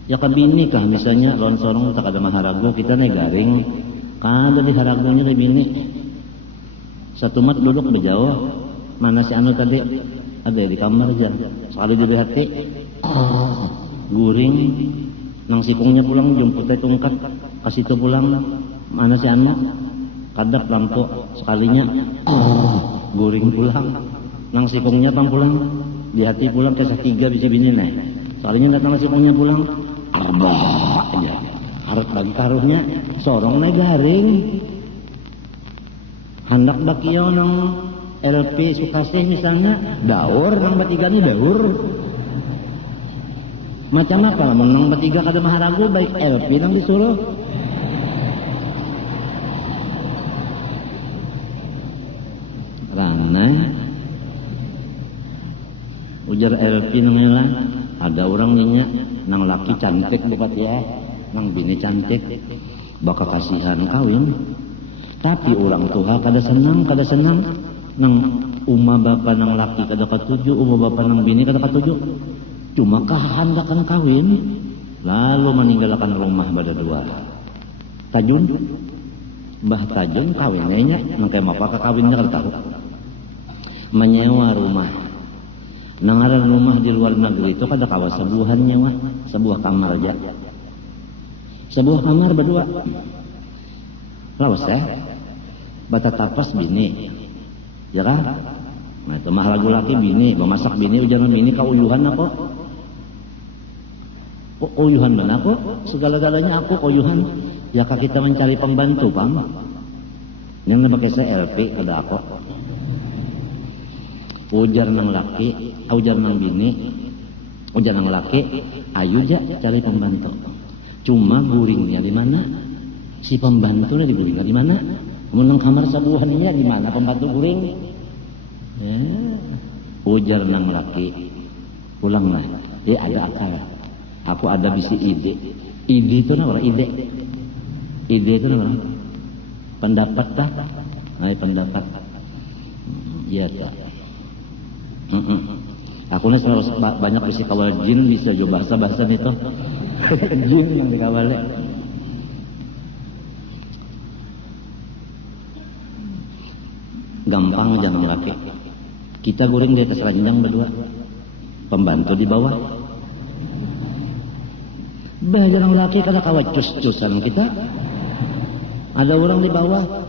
Ya kabini kah misalnya lawan sorong tak ada maharago kita negaring kada di haragonya di bini satu mat duduk di jauh Mana si anu tadi? Ada di kamar aja. Sekali dilihat guring nang sikungnya pulang jemput teh tungkat kasih itu pulang. Mana si anu? Kadap lampu sekalinya guring pulang. Nang sikungnya pang pulang. Di hati pulang kisah 3 bisi bini nih. Sekalinya datang sikungnya pulang. Arba aja. Harus bagi karuhnya sorong naik garing. Hendak bakiau nang LP Sukasih misalnya daur nang batiga ini daur. Macam apa nang batiga kada maharagu baik LP nang disuruh. Rana ujar LP nang lah ada orang nyinya nang laki cantik bukat ya nang bini cantik bakal kasihan kawin tapi orang tua kada senang nang uma bapa nang laki kada katuju uma bapa nang bini kada katuju cuma kehendakan kawin lalu meninggalkan rumah pada dua tajun Mbah Tajun kawinnya mangke mapa kawinnya kada tahu menyewa rumah nangaran rumah di luar negeri itu kada kawa sebuahan nyewa sebuah kamar aja sebuah kamar berdua lawas bata tapas bini ya kan nah itu mah lagu laki bini memasak bini ujaran bini kauyuhan aku kok kauyuhan mana aku segala-galanya aku kauyuhan ya kak kita mencari pembantu pang yang pakai saya LP kada aku ujar nang laki ujar nang bini ujar nang laki ayo aja cari pembantu cuma guringnya di mana si pembantunya di guringnya di mana menang kamar sabuhannya di mana pembantu guring ya ujar nang laki pulang lah ada akal aku ada bisi ide itu nama ide itu nama pendapat dah pendapat iya tak aku nih selalu banyak bisi kawal jin bisa juga bahasa itu jin yang dikawalnya gampang jangan laki kita guring di atas ranjang berdua pembantu di bawah jarang laki kada kawa cus-cusan kita ada orang di bawah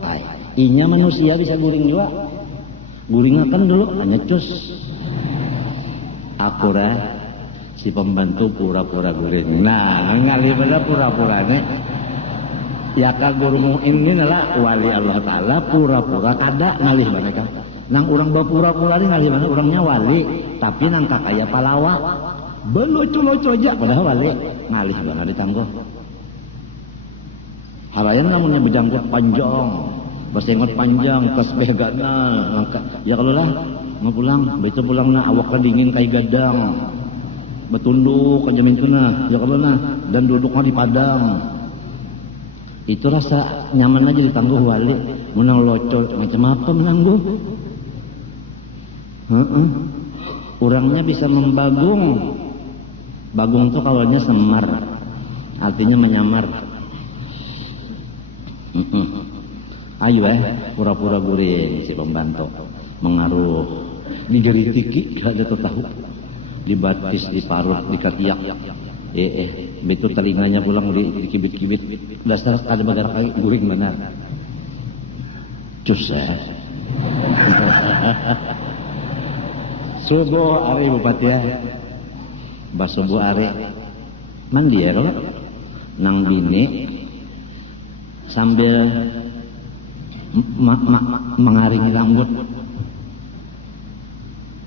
inya manusia bisa guring juga guring akan dulu hanya cus aku si pembantu pura-pura guring nah ngali pada pura-pura nih ya kagurmu ini adalah wali Allah Ta'ala pura-pura kada ngalih mereka nang orang berpura-pura ini ngalih mana orangnya wali tapi nang kakaya palawa belucu-lucu aja padahal wali ngalih mana ditangguh halayan namanya bejangkut panjang bersengot panjang tasbih ganal ya kalau lah mau pulang begitu pulang na awak dingin kayak gadang betunduk aja mintuna ya kalau nah dan duduknya di padang itu rasa nyaman aja ditangguh wali menang locol macam apa menangguh orangnya bisa membagung bagung tuh kawannya semar artinya menyamar ayo pura-pura guring si pembantu mengaruh digeritiki gak ada tahu dibatis diparut dikatiak betul telinganya pulang dikibit-kibit dasar ada bagara kali guring benar cus subuh hari bupati ya bas subuh hari mandi ya kalau nang bini sambil mengaringi rambut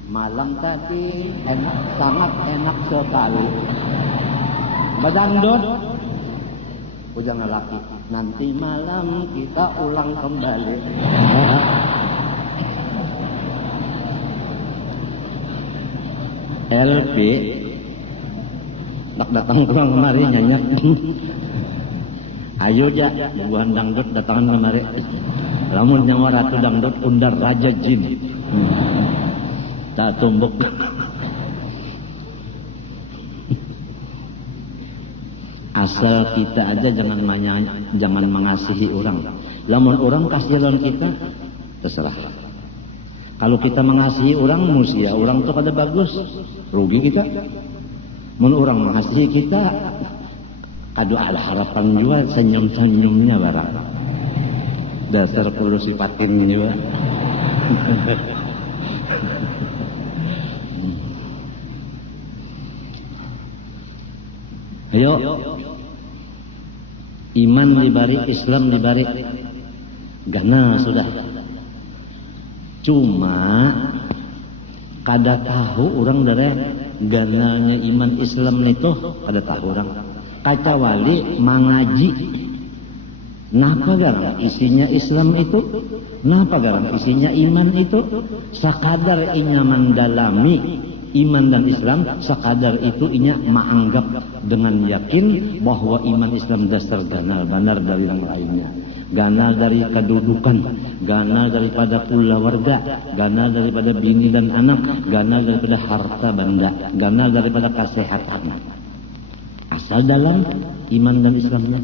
malam tadi enak sangat enak sekali badangdut ujang lelaki nanti malam kita ulang kembali LP datang pulang kemari nyanyak ayo ja buan dangdut datangan kemari lamun nyawa ratu dangdut undar raja jin tak tumbuk asal kita aja jangan mengasihi orang lamun orang kasih lawan kita terserah Kalau kita mengasihi orang, musia orang itu kada bagus, rugi kita. Mun orang mengasihi kita, kado ada harapan juga, senyum-senyumnya barang. Dasar kulo sifatin juga. Ayo, iman dibari, Islam dibari, gana sudah. Cuma kada tahu orang dari gananya iman Islam itu kada tahu orang. Kacawali mengaji, napa garang isinya Islam itu, napa garang isinya iman itu, sakadar inya mendalami iman dan Islam, sakadar itu inya menganggap dengan yakin bahwa iman Islam dasar ganal benar dari yang lainnya. Ganal dari kedudukan, ganal daripada keluarga, ganal daripada bini dan anak, ganal daripada harta benda, ganal daripada kesehatan. Asal dalam iman dan Islamnya.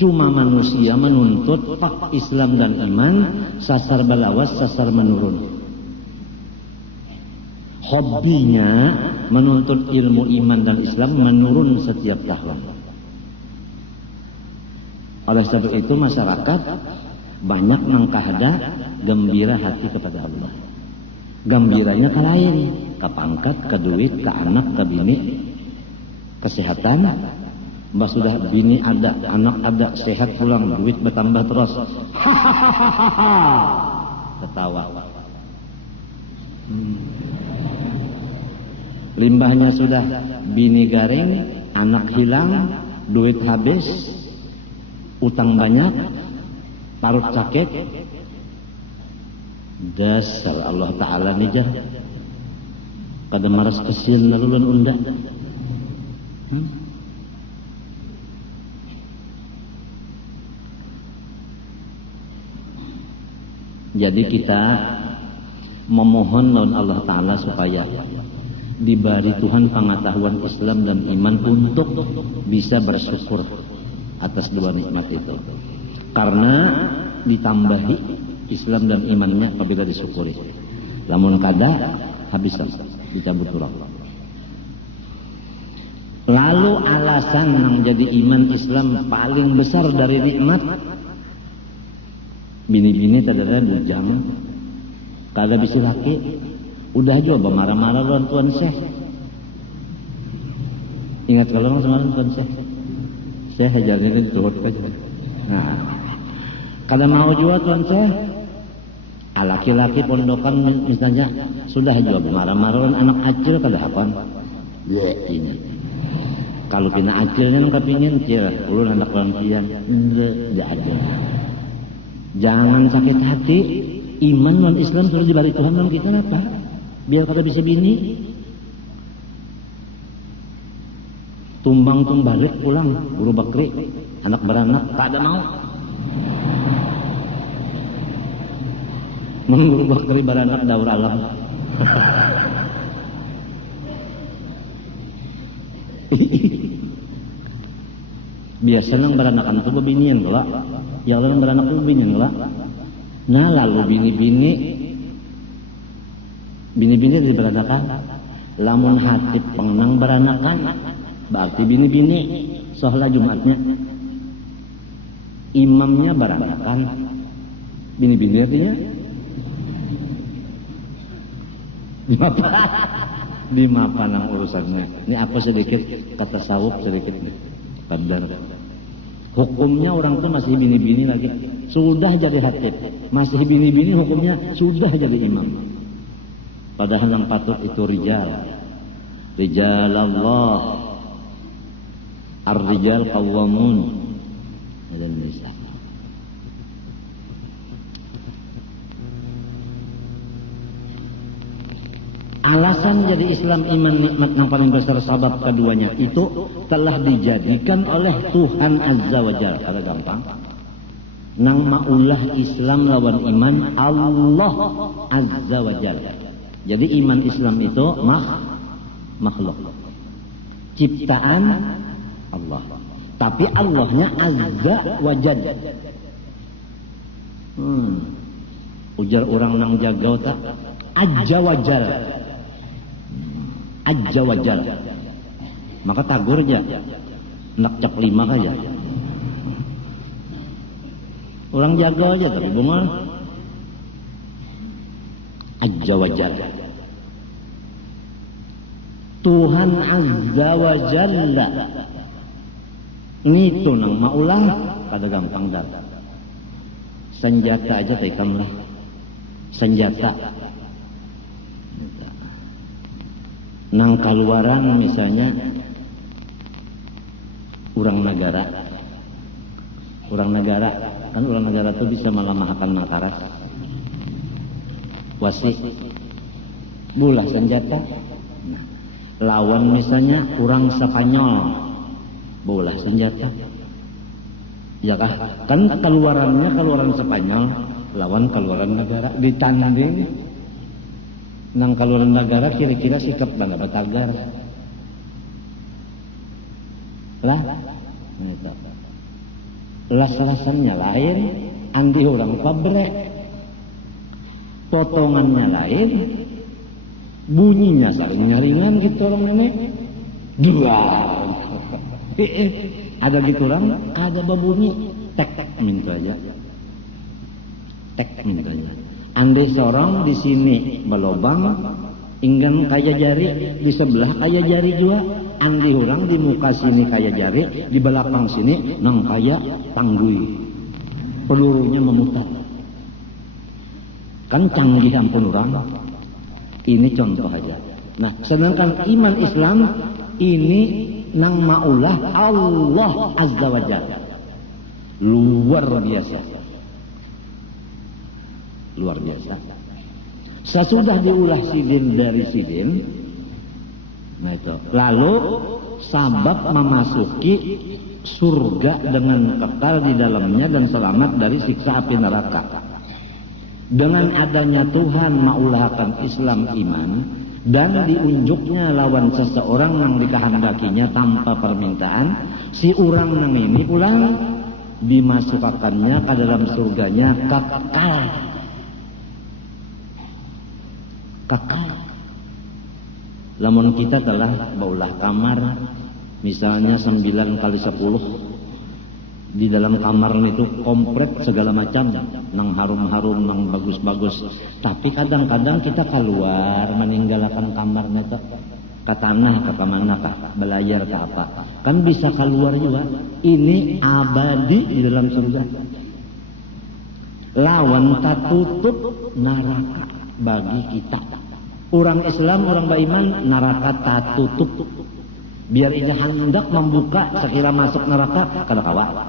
Cuma manusia menuntut pak Islam dan iman, sasar balawas, sasar menurun. Hobinya menuntut ilmu iman dan Islam menurun setiap tahun. Oleh sebab itu masyarakat banyak nangkahda gembira hati kepada Allah. Gembiranya ke lain, ke pangkat, ke duit, ke anak, ke bini, kesehatan. Mbak sudah bini ada, anak ada, sehat pulang, duit bertambah terus. Hahaha, ketawa. Limbahnya sudah bini garing, anak hilang, duit habis, utang banyak, parut sakit. Dasar Allah Ta'ala nija kada maras kesil nalulun unda. Jadi kita memohon lawan Allah Ta'ala supaya diberi Tuhan pengetahuan Islam dan iman untuk bisa bersyukur atas dua nikmat itu. Karena ditambahi Islam dan imannya apabila disyukuri. Lamun kada habis dicabut urang. Lalu alasan yang jadi iman Islam paling besar dari nikmat, bini-bini tadada bujang, kada bisa laki, udah juga marah-marah lawan Tuan Syekh. Ingat kalau semalam Tuan Syekh, saya hajarnya kan turut aja. Nah, kada mau juga Tuan Syekh, laki-laki pondokan misalnya sudah juga marah-marah lawan anak acil kada hapan. Ini. Kalau pina acilnya nang kepingin cil, ulun anak lansian, enggak ada. Jangan sakit hati, iman non Islam sudah diberi Tuhan non kita apa? Biar kada bisa bini. Tumbang balik pulang, buru bakri, anak beranak, tak ada mau. Buru bakri beranak daur alam. Biasa nang beranakan itu bebinian kelak, yang lain beranak itu bebinian kelak. Nah lalu bini-bini diberanakan. Lamun hati pengenang beranakan, berarti bini-bini sohla Jumatnya. Imamnya beranakan, bini-bini artinya di mapan ang urusannya. Ini apa sedikit kata sawuk sedikit kadar. Hukumnya orang tuh masih bini-bini lagi, sudah jadi hatib, masih bini-bini hukumnya sudah jadi imam. Padahal yang patut itu rijal Allah, ar-rijal qawwamun 'alal nisa. Alasan jadi Islam iman nikmat yang paling besar sabab keduanya itu telah dijadikan oleh Tuhan Azza wa Jalla. Kalau gampang nang maulah Islam lawan iman Allah Azza wa Jalla. Jadi iman Islam itu makhluk ciptaan Allah, tapi Allahnya Azza wa Jalla. ujar orang nang jagau tak ajja wajal, ajja wajal, maka tagur aja nak cak 5 aja orang jaga aja tapi bungal ajja wajal. Tuhan azza wa jalla nitu nang maulah kada gampang dah. Senjata aja tekam lah. Senjata nang kaluaran misalnya orang negara kan orang negara itu bisa melemahkan makaras wasi bulah senjata. Nah, lawan misalnya orang Spanyol bulah senjata ya kah kan keluaran Spanyol lawan keluaran negara ditanding nang keluaran negara kira-kira sikap bangga batagar lah nah itu las-lasannya lain andi orang pabrek potongannya lain bunyinya saling nyaringan gitu orang ini dua ada gitu orang ada babunyi tek minta aja tek minta aja. Andai seorang di sini belobang, inggan kaya jari, di sebelah kaya jari juga. Andai orang di muka sini kaya jari, di belakang sini nang kaya tanggui. Pelurunya memutar. Kan canggih ampun orang. Ini contoh aja. Nah, sedangkan iman Islam ini nang maulah Allah Azza wa Jalla. Luar biasa. Luar biasa. Sesudah diulah sidin dari sidin, nah itu. Lalu sabab memasuki surga dengan kekal di dalamnya dan selamat dari siksa api neraka. Dengan adanya Tuhan maulahkan Islam iman dan diunjuknya lawan seseorang yang dikehendakinya tanpa permintaan, si orang yang ini pulang dimasukkannya ke dalam surganya kekal. Lamun kita telah baulah kamar misalnya 9 kali 10 di dalam kamar itu komplit segala macam nang harum-harum nang bagus-bagus tapi kadang-kadang kita keluar meninggalkan kamarnya ke tanah ke kemana kah belayar ke apa kan bisa keluar juga ini abadi di dalam surga lawan tak tutup neraka bagi kita. Orang Islam, orang beriman, neraka tak tutup. Biar ia hendak membuka, sekira masuk neraka, kada kawa.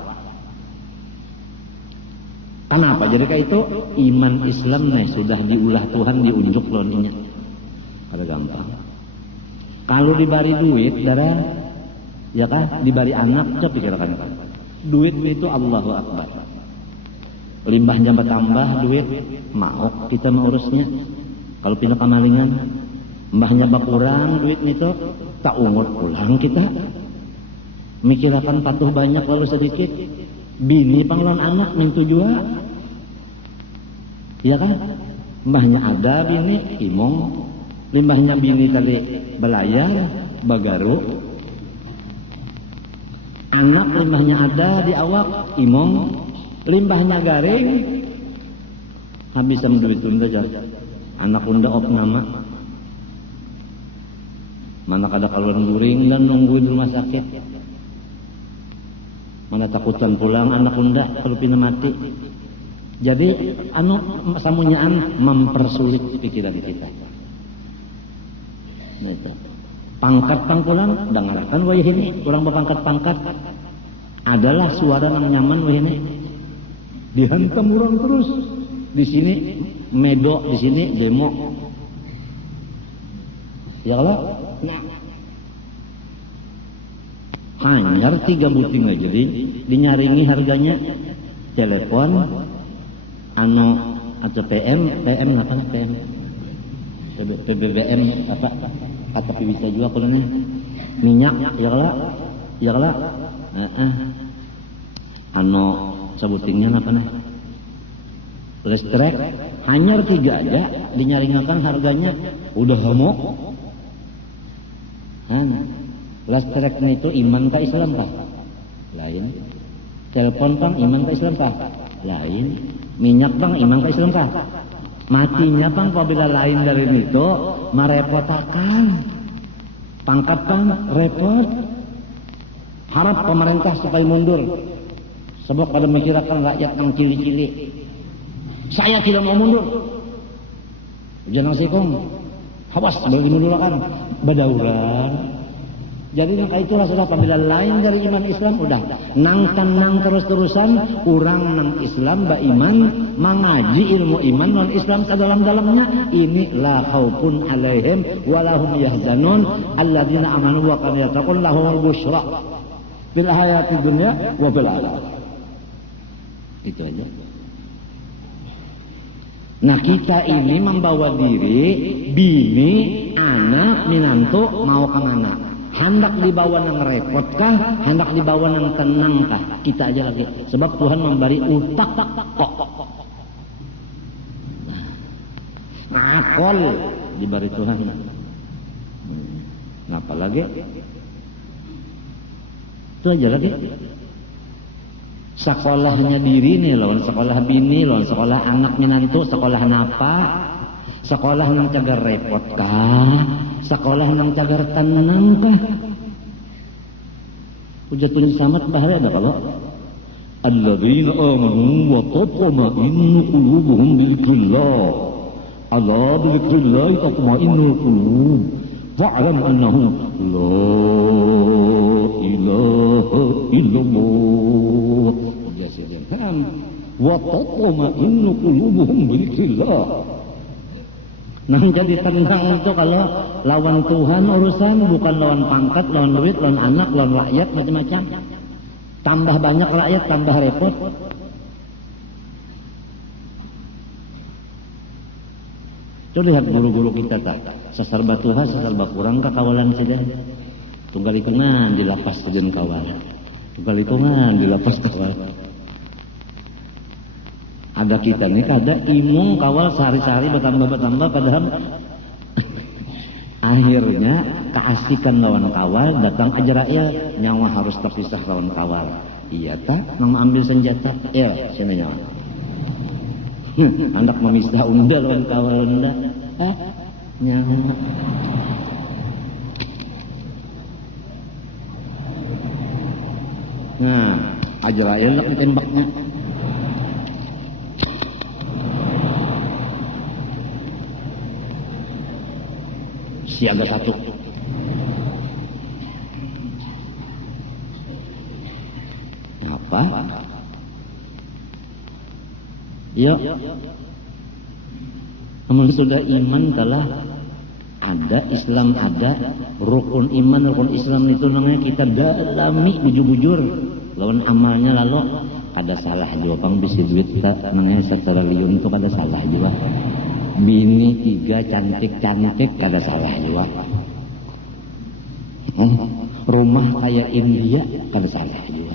Kenapa? Jadi kayak itu, iman Islam nih sudah diulah Tuhan, diunjuk loninya. Kada gampang. Kalau dibari duit, darah, ya kan? Dibari anak, coba pikirkan. Duit itu Allahu Akbar. Limbahnya bertambah, duit, mau kita mengurusnya. Kalau pindah kamalingan, mbahnya bakurang duit itu tak ungut pulang kita. Mikirakan patuh banyak lalu sedikit. Bini panglawan anak mintu jua. Iya kan? Mbahnya ada bini imong, limbahnya bini kali belayar, bagaru. Anak limbahnya ada di awak imong, limbahnya garing. Habis sama duit tunda aja. Anak unda op nama mana kada kaluan guring dan nungguin rumah sakit mana takutan pulang anak unda kalau pina mati jadi samunyaan mempersulit pikiran kita gitu. Pangkat pangkulan dengarkan wayah ini orang berpangkat-pangkat adalah suara yang nyaman wayah ini dihantam orang terus di sini medok di sini demo ya kalau nah hanyar 3 buting aja jadi dinyaringi harganya telepon atau PM apa PM PBBM apa tapi bisa juga kulanya minyak ya kalau sebutingnya apa nih Listrik hanyar 3 aja dinyaringakan harganya udah hamok. Listrik itu iman ka Islam kah? Lain. Telepon bang iman ka Islam kah? Lain. Minyak bang iman ka Islam kah? Matinya bang apabila lain dari itu merepotakan. Pangkat bang repot. Harap pemerintah supaya mundur. Sebab pada memikirkan rakyat yang cili-cili. Saya tidak mau mundur. Jangan sikung. Awas bagi mundurkan. Badauran. Jadi maka itulah sudah apabila lain dari iman Islam udah nang terus-terusan kurang nang Islam ba iman mengaji ilmu iman non Islam sedalam-dalamnya ini la khaufun alaihim walahum yahzanun alladzina amanu wa kanu yattaqun lahumul busyra fil hayatid dunya wa fil akhirah. Itu aja. Nah kita ini membawa diri bini, anak, minantu mau kemana? Hendak dibawa yang repot kah? Hendak dibawa yang tenang kah? Kita aja lagi. Sebab Tuhan memberi utak kok. Akal diberi Tuhan. Ngapa lagi? Itu aja lagi. Sekolahnya diri nih lawan sekolah bini, lawan sekolah anak minantu, sekolah napa? Sekolah yang cagar repot kah? Sekolah yang cagar tenang kah? Hujatul samat bahari ada kalau alladzina amanu wa tatma'innu qulubuhum bidzikrillah. Ala bidzikrillah tatma'innul qulub. Fa'lam annahu la ilaha illallah. Jasikan wa tatma'innu qulubuhum bidzikrillah. Nah jadi tenang itu kalau lawan Tuhan urusan bukan lawan pangkat, lawan duit, lawan anak, lawan rakyat macam-macam. Tambah banyak rakyat, tambah repot. Coba lihat guru-guru kita tak, sasarba Tuhan, sasarba kurang kekawalan saja. Tunggal hitungan di lapas sajen kawal. Tunggal hitungan di lapas kawal. Ada kita nih kada imung kawal sehari-hari bertambah padahal akhirnya keasikan lawan kawal datang Ajrail nyawa harus terpisah lawan kawal. Iya tak nang ambil senjata sini nyawa. Anak memisah unda lawan kawal unda nyawa. Nah Ajrail nak ditembaknya. Siaga 1. Apa? Yuk. Namun sudah iman telah ada, Islam ada, rukun iman, rukun Islam itu namanya kita dalami bujur-bujur. Lawan amalnya lalu ada salah juga bang bisa duit tak namanya 1 triliun itu ada salah juga. Bini 3 cantik-cantik kada salah juga. Rumah kayak India kada salah juga.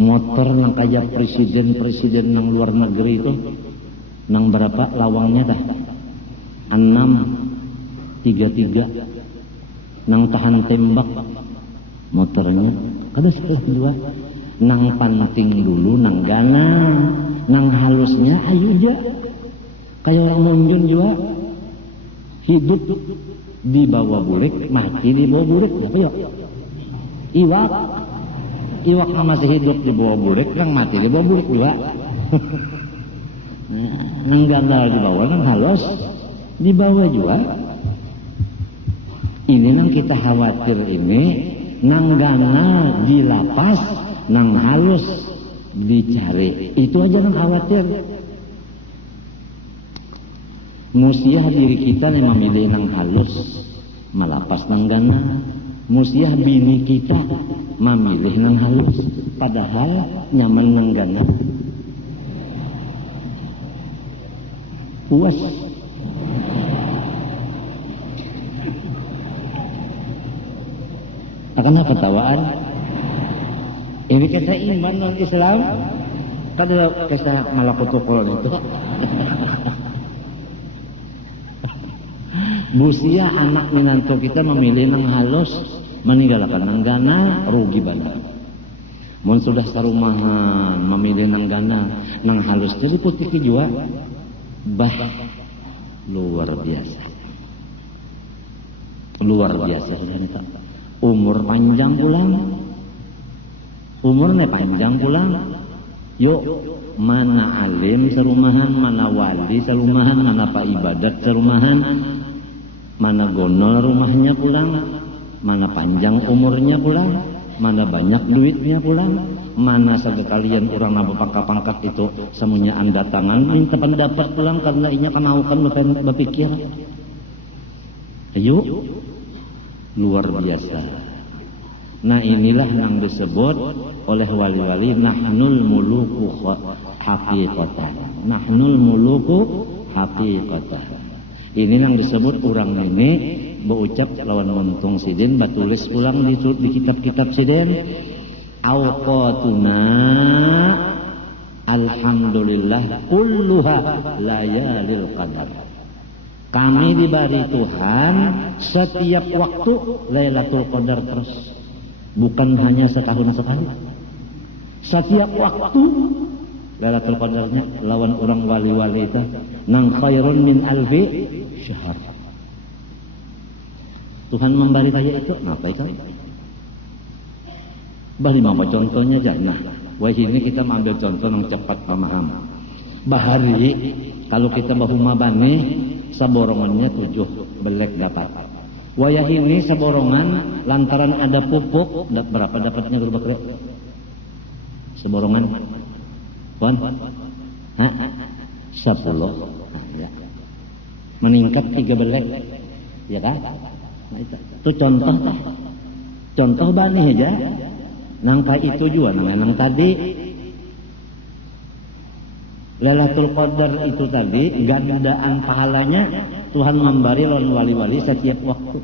Motor yang kayak presiden yang luar negeri itu nang berapa lawangnya dah 633 nang tahan tembak motornya kada salah juga. Nang panting dulu nang gana nang halusnya ayu aja kayak orang munjun juga hidup di bawah burik mati di bawah burik apa ya iwak masih hidup di bawah burik nang mati di bawah burik juga. Nang gandal di bawah nang halus di bawah juga. Ini nang kita khawatir ini nang gana di lapas nang halus dicari itu aja nang khawatir. Musiah diri kita nih memilih nang halus malapas nang gana. Musiah bini kita memilih nang halus padahal nyaman nang gana. Puas. Akan apa tawaan? Ini kata iman non Islam. Kada kisah Malakutul Qur'an itu. Busia anak minantu kita memilih nang halus, meninggalkan nang gana, rugi banget. Mun sudah sarumahan memilih nang gana, nang halus teh putih jua. Bah luar biasa. Luar biasa ya. Umur panjang pulang. Umurnya panjang pulang. Yuk, mana alim serumahan, mana wali serumahan, mana pak ibadat serumahan, mana gonol rumahnya pulang, mana panjang umurnya pulang, mana banyak duitnya pulang, mana sekalian orang nambah pangkat-pangkat itu semuanya anda tangan minta pendapat pulang karena inya kemaukan bukan berpikir. Ayo, luar biasa. Nah inilah yang disebut oleh wali-wali nahnul muluku haqiqatan. Nahnul muluku haqiqatan. Ini yang disebut orang ini berucap lawan muntung sidin batulis ulang di kitab-kitab sidin. Awqatuna alhamdulillah kulluha layalil qadar. Kami diberi Tuhan setiap waktu Lailatul Qadar terus. Bukan hanya setahun sekali. Setiap waktu Lailatul Qadarnya lawan orang wali-wali itu nang khairun min alfi syahr. Tuhan memberi kaya itu apa itu? Bali mau contohnya aja. Nah, wah ini kita ambil contoh yang cepat paham. Bahari kalau kita bahuma bani saborongannya 7 belek dapat. Wayah ini saborongan lantaran ada pupuk berapa dapatnya guru bakri? Saborongan. Pon? Hah? 10. Nah, ya. Meningkat 3 belek. Ya kan? Nah, itu contoh. Contoh bani aja. Nang pa itu juga nang tadi Lailatul Qadar itu tadi gandaan pahalanya Tuhan memberi lawan wali-wali setiap waktu.